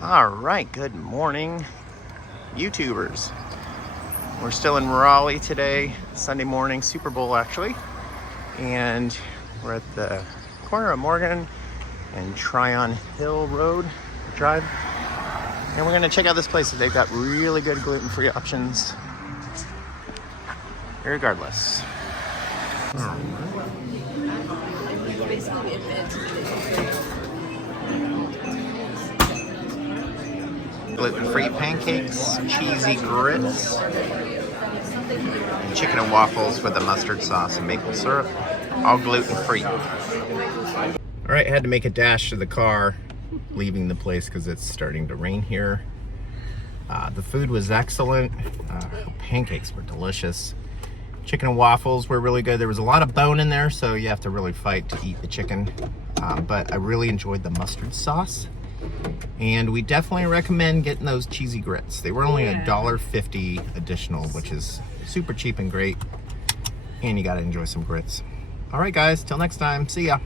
All right, good morning, YouTubers. We're still in Raleigh today, Sunday morning, Super Bowl actually. And we're at the corner of Morgan and Tryon Hill Road Drive. And we're gonna check out this place. They've got really good gluten-free options. Irregardless. Gluten-free pancakes, cheesy grits, and chicken and waffles with a mustard sauce and maple syrup, all gluten-free. All right, I had to make a dash to the car, leaving the place because it's starting to rain here. The food was excellent. Pancakes were delicious. Chicken and waffles were really good. There was a lot of bone in there, so you have to really fight to eat the chicken. But I really enjoyed the mustard sauce. And we definitely recommend getting those cheesy grits. They were only $1.50 additional, which is super cheap and great. And you gotta enjoy some grits. All right, guys, till next time, see ya.